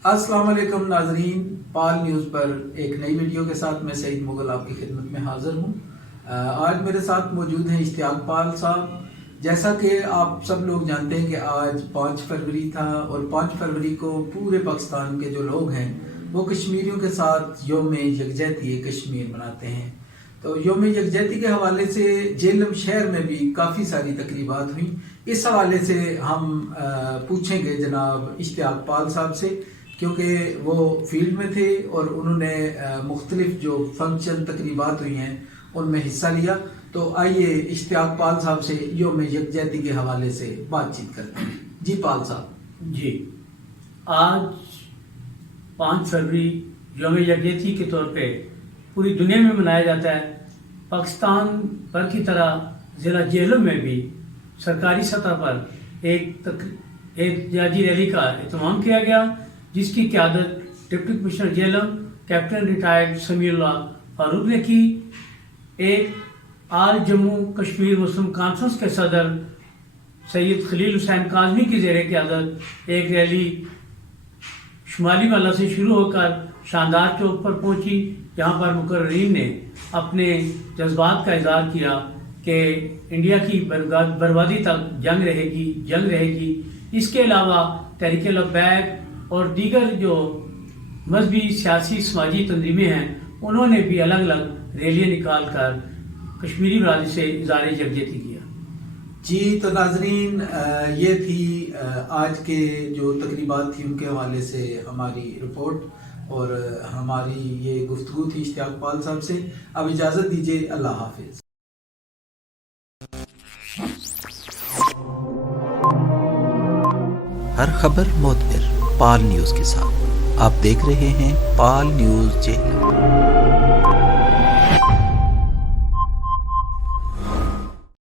अस्सलाम वालेकुम नाजरीन, पाल न्यूज़ पर एक नई वीडियो के साथ मैं सईद मुगल आपकी खिदमत में हाजिर हूँ। आज मेरे साथ मौजूद हैं इश्तियाक पाल साहब। जैसा कि आप सब लोग जानते हैं कि आज 5 फरवरी था और 5 फरवरी को पूरे पाकिस्तान के जो लोग हैं वो कश्मीरियों के साथ यौम यकजहती कश्मीर मनाते हैं। तो यौम यकजहती के हवाले से जेहलम शहर में भी काफ़ी सारी तकरीबात हुई। इस हवाले से हम पूछेंगे जनाब इश्तियाक पाल साहब से, क्योंकि वो फील्ड में थे और उन्होंने मुख्तलिफ जो फंक्शन तकरीबात हुई हैं उनमें हिस्सा लिया। तो आइए इश्तियाक पाल साहब से यौम यकजहती के हवाले से बातचीत करते हैं। जी पाल साहब। जी, आज 5 फरवरी यौम यकजहती के तौर पे पूरी दुनिया में मनाया जाता है। पाकिस्तान भर की तरह ज़िला जेहलम में भी सरकारी सतह पर एक जाजी रैली का एहतमाम किया गया, जिसकी क़यादत deputy commissioner Jhelum captain retired Samiullah Farooq ने की। एक all Jammu Kashmir Muslim conference के सदर सैयद खलील हुसैन काज़मी की ज़ेर क़यादत एक रैली शुमाली वाला से शुरू होकर शानदार चौक पर पहुंची, जहां पर मुकर्रीन ने अपने जज्बात का इज़हार किया कि इंडिया की बर्बादी तक जंग रहेगी। इसके अलावा तहरीक लब्बैक और दीगर जो मजहबी सियासी समाजी तंजीमें हैं उन्होंने भी अलग अलग रैलियाँ निकाल कर कश्मीरी बरादरी से इज़हार यकजहती किया। जी, तो नाजरीन ये थी आज के जो तकरीबात थी उनके हवाले से हमारी रिपोर्ट और हमारी ये गुफ्तगू थी इश्तियाक पाल साहब से। अब इजाज़त दीजिए, अल्लाह हाफिज़। हर खबर मोतबर पाल न्यूज़ के साथ आप देख रहे हैं पाल न्यूज़ जेल।